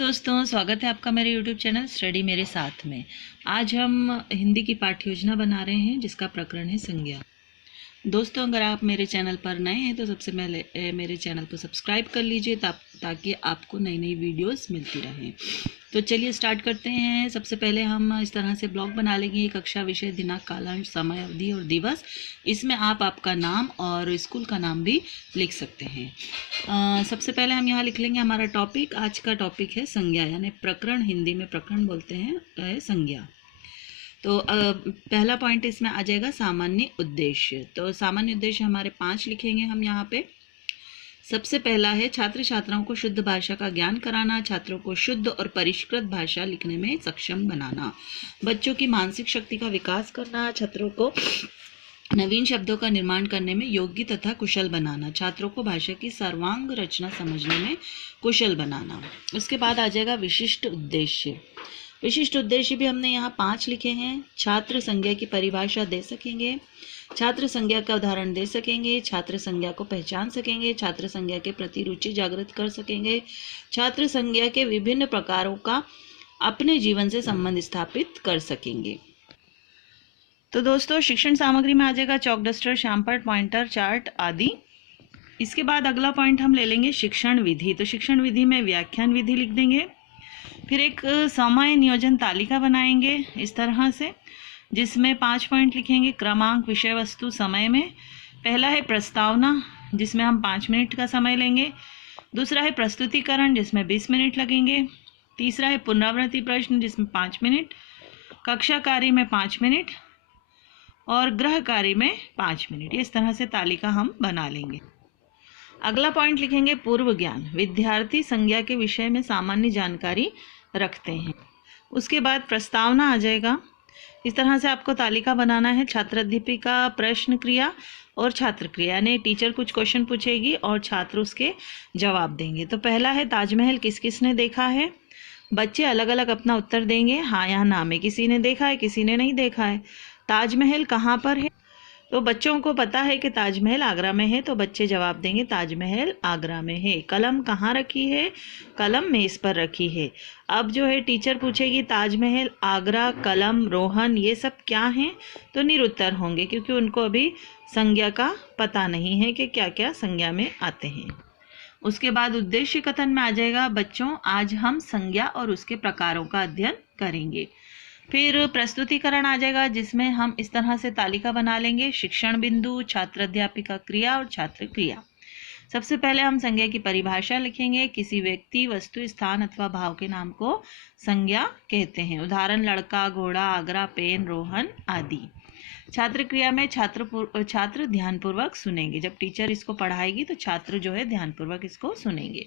दोस्तों, स्वागत है आपका मेरे YouTube चैनल स्टडी मेरे साथ में। आज हम हिंदी की पाठ्य योजना बना रहे हैं जिसका प्रकरण है संज्ञा। दोस्तों, अगर आप मेरे चैनल पर नए हैं तो सबसे पहले मेरे चैनल को सब्सक्राइब कर लीजिए ताकि आपको नई नई वीडियोस मिलती रहें। तो चलिए स्टार्ट करते हैं। सबसे पहले हम इस तरह से ब्लॉग बना लेंगे। कक्षा, विषय, दिनांक, कालांश, समय, अवधि और दिवस। इसमें आप आपका नाम और स्कूल का नाम भी लिख सकते हैं। सबसे पहले हम यहाँ लिख लेंगे हमारा टॉपिक। आज का टॉपिक है संज्ञा, यानी प्रकरण। हिंदी में प्रकरण बोलते हैं संज्ञा। तो पहला पॉइंट इसमें आ जाएगा सामान्य उद्देश्य। तो सामान्य उद्देश्य हमारे 5 लिखेंगे हम यहाँ पे। सबसे पहला है छात्र छात्राओं को शुद्ध भाषा का ज्ञान कराना, छात्रों को शुद्ध और परिष्कृत भाषा लिखने में सक्षम बनाना, बच्चों की मानसिक शक्ति का विकास करना, छात्रों को नवीन शब्दों का निर्माण करने में योग्य तथा कुशल बनाना, छात्रों को भाषा की सर्वांग रचना समझने में कुशल बनाना। उसके बाद आ जाएगा विशिष्ट उद्देश्य। विशिष्ट उद्देश्य भी हमने यहाँ 5 लिखे हैं। छात्र संज्ञा की परिभाषा दे सकेंगे, छात्र संज्ञा का उदाहरण दे सकेंगे, छात्र संज्ञा को पहचान सकेंगे, छात्र संज्ञा के प्रति रुचि जागृत कर सकेंगे, छात्र संज्ञा के विभिन्न प्रकारों का अपने जीवन से संबंध स्थापित कर सकेंगे। तो दोस्तों, शिक्षण सामग्री में आ जाएगा चौक, डस्टर, श्यामपट्ट, पॉइंटर, चार्ट आदि। इसके बाद अगला पॉइंट हम ले लेंगे शिक्षण विधि। तो शिक्षण विधि में व्याख्यान विधि लिख देंगे। फिर एक समय नियोजन तालिका बनाएंगे इस तरह से, जिसमें 5 पॉइंट लिखेंगे। क्रमांक, विषय वस्तु, समय में पहला है प्रस्तावना, जिसमें हम 5 मिनट का समय लेंगे। दूसरा है प्रस्तुतिकरण, जिसमें 20 मिनट लगेंगे। तीसरा है पुनरावृत्ति प्रश्न, जिसमें 5 मिनट। कक्षा कार्य में 5 मिनट और गृह कार्य में 5 मिनट। इस तरह से तालिका हम बना लेंगे। अगला पॉइंट लिखेंगे पूर्व ज्ञान। विद्यार्थी संज्ञा के विषय में सामान्य जानकारी रखते हैं। उसके बाद प्रस्तावना आ जाएगा। इस तरह से आपको तालिका बनाना है। छात्राध्यापिका, प्रश्न क्रिया और छात्र क्रिया, यानी टीचर कुछ क्वेश्चन पूछेगी और छात्र उसके जवाब देंगे। तो पहला है ताजमहल किस किस ने देखा है। बच्चे अलग अलग अपना उत्तर देंगे। हाँ या ना में, किसी ने देखा है, किसी ने नहीं देखा है। ताजमहल कहाँ पर है, तो बच्चों को पता है कि ताजमहल आगरा में है, तो बच्चे जवाब देंगे ताजमहल आगरा में है। कलम कहाँ रखी है, कलम मेज पर रखी है। अब जो है टीचर पूछेगी ताजमहल, आगरा, कलम, रोहन, ये सब क्या हैं, तो निरुत्तर होंगे, क्योंकि उनको अभी संज्ञा का पता नहीं है कि क्या क्या संज्ञा में आते हैं। उसके बाद उद्देश्य कथन में आ जाएगा बच्चों, आज हम संज्ञा और उसके प्रकारों का अध्ययन करेंगे। फिर प्रस्तुतिकरण आ जाएगा, जिसमें हम इस तरह से तालिका बना लेंगे। शिक्षण बिंदु, छात्र अध्यापिका क्रिया और छात्र क्रिया। सबसे पहले हम संज्ञा की परिभाषा लिखेंगे। किसी व्यक्ति, वस्तु, स्थान अथवा भाव के नाम को संज्ञा कहते हैं। उदाहरण लड़का, घोड़ा, आगरा, पेन, रोहन आदि। छात्र क्रिया में छात्र ध्यानपूर्वक सुनेंगे। जब टीचर इसको पढ़ाएगी तो छात्र जो है ध्यानपूर्वक इसको सुनेंगे।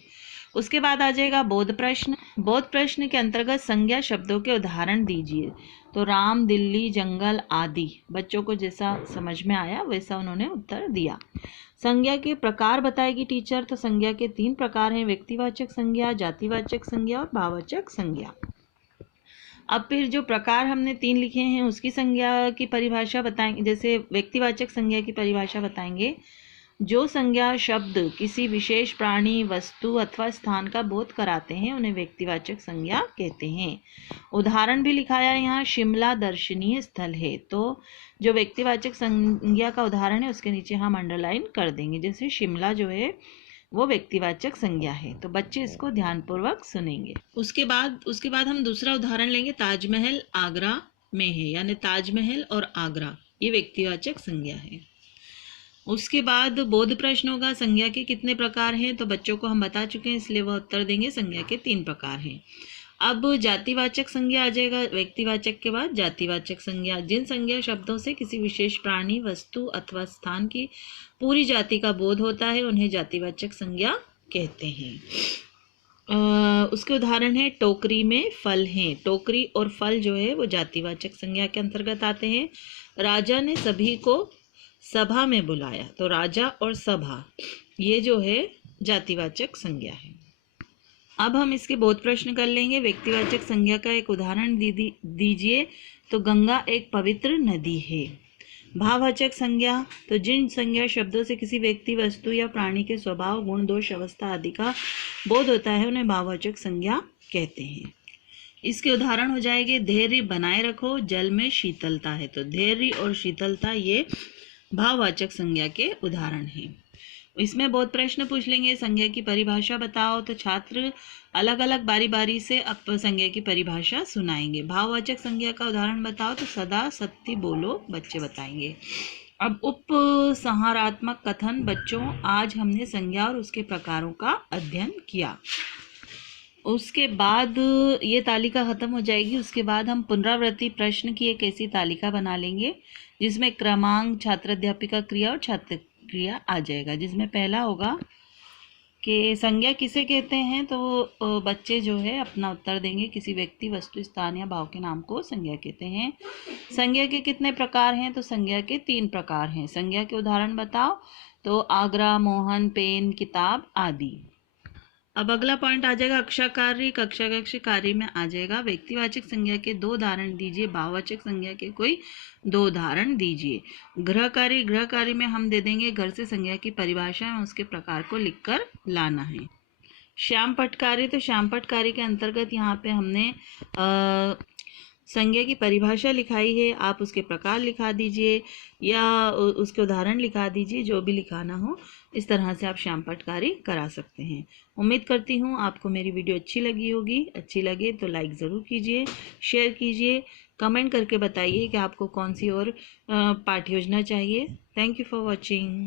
उसके बाद आ जाएगा बोध प्रश्न। बोध प्रश्न के अंतर्गत संज्ञा शब्दों के उदाहरण दीजिए। तो राम, दिल्ली, जंगल आदि। बच्चों को जैसा समझ में आया वैसा उन्होंने उत्तर दिया। संज्ञा के प्रकार बताएगी टीचर। तो संज्ञा के 3 प्रकार हैं, व्यक्तिवाचक संज्ञा, जातिवाचक संज्ञा और भाववाचक संज्ञा। अब फिर जो प्रकार हमने 3 लिखे हैं उसकी संज्ञा की परिभाषा बताएंगे। जैसे व्यक्तिवाचक संज्ञा की परिभाषा बताएंगे, जो संज्ञा शब्द किसी विशेष प्राणी, वस्तु अथवा स्थान का बोध कराते हैं उन्हें व्यक्तिवाचक संज्ञा कहते हैं। उदाहरण भी लिखाया यहाँ, शिमला दर्शनीय स्थल है। तो जो व्यक्तिवाचक संज्ञा का उदाहरण है उसके नीचे हम अंडरलाइन कर देंगे। जैसे शिमला जो है वो व्यक्तिवाचक संज्ञा है, तो बच्चे इसको ध्यानपूर्वक सुनेंगे। उसके बाद हम दूसरा उदाहरण लेंगे, ताजमहल आगरा में है, यानी ताजमहल और आगरा ये व्यक्तिवाचक संज्ञा है। उसके बाद बोध प्रश्न होगा, संज्ञा के कितने प्रकार हैं, तो बच्चों को हम बता चुके हैं इसलिए वह उत्तर देंगे संज्ञा के 3 प्रकार हैं। अब जातिवाचक संज्ञा आ जाएगा। व्यक्तिवाचक के बाद जातिवाचक संज्ञा, जिन संज्ञा शब्दों से किसी विशेष प्राणी, वस्तु अथवा स्थान की पूरी जाति का बोध होता है उन्हें जातिवाचक संज्ञा कहते हैं। उसके उदाहरण है, टोकरी में फल हैं। टोकरी और फल जो है वो जातिवाचक संज्ञा के अंतर्गत आते हैं। राजा ने सभी को सभा में बुलाया। तो राजा और सभा ये जो है जातिवाचक संज्ञा है। अब हम इसके बोध प्रश्न कर लेंगे। व्यक्तिवाचक संज्ञा का एक उदाहरण दीजिए। तो गंगा एक पवित्र नदी है। भाववाचक संज्ञा, तो जिन संज्ञा शब्दों से किसी व्यक्ति, वस्तु या प्राणी के स्वभाव, गुण, दोष, अवस्था आदि का बोध होता है उन्हें भाववाचक संज्ञा कहते हैं। इसके उदाहरण हो जाएंगे धैर्य बनाए रखो, जल में शीतलता है। तो धैर्य और शीतलता ये भाववाचक संज्ञा के उदाहरण हैं। इसमें बहुत प्रश्न पूछ लेंगे, संज्ञा की परिभाषा बताओ, तो छात्र अलग अलग बारी बारी से संज्ञा की परिभाषा सुनाएंगे। भाववाचक संज्ञा का उदाहरण बताओ, तो सदा सत्य बोलो बच्चे बताएंगे। अब उपसंहारात्मक कथन बच्चों, आज हमने संज्ञा और उसके प्रकारों का अध्ययन किया। उसके बाद ये तालिका खत्म हो जाएगी। उसके बाद हम पुनरावृत्ति प्रश्न की एक ऐसी तालिका बना लेंगे जिसमें क्रमांक, छात्र अध्यापिका क्रिया और छात्र क्रिया आ जाएगा। जिसमें पहला होगा कि संज्ञा किसे कहते हैं, तो बच्चे जो है अपना उत्तर देंगे। किसी व्यक्ति, वस्तु, स्थान या भाव के नाम को संज्ञा कहते हैं। संज्ञा के कितने प्रकार हैं, तो संज्ञा के 3 प्रकार हैं। संज्ञा के उदाहरण बताओ, तो आगरा, मोहन, पेन, किताब आदि। अब अगला पॉइंट आ जाएगा कक्षा कार्य। कक्षा कक्ष कार्य में आ जाएगा व्यक्तिवाचक संज्ञा के 2 उदाहरण दीजिए, भाववाचक संज्ञा के कोई 2 उदाहरण दीजिए। गृह कार्य में हम दे देंगे घर से संज्ञा की परिभाषा और उसके प्रकार को लिखकर लाना है। श्याम पट कार्य, तो श्याम पट कार्य के अंतर्गत यहाँ पे हमने संज्ञा की परिभाषा लिखाई है, आप उसके प्रकार लिखा दीजिए या उसके उदाहरण लिखा दीजिए, जो भी लिखाना हो। इस तरह से आप श्याम पट कार्य करा सकते हैं। उम्मीद करती हूँ आपको मेरी वीडियो अच्छी लगी होगी। अच्छी लगे तो लाइक ज़रूर कीजिए, शेयर कीजिए, कमेंट करके बताइए कि आपको कौन सी और पाठ्य योजना चाहिए। Thank you for watching.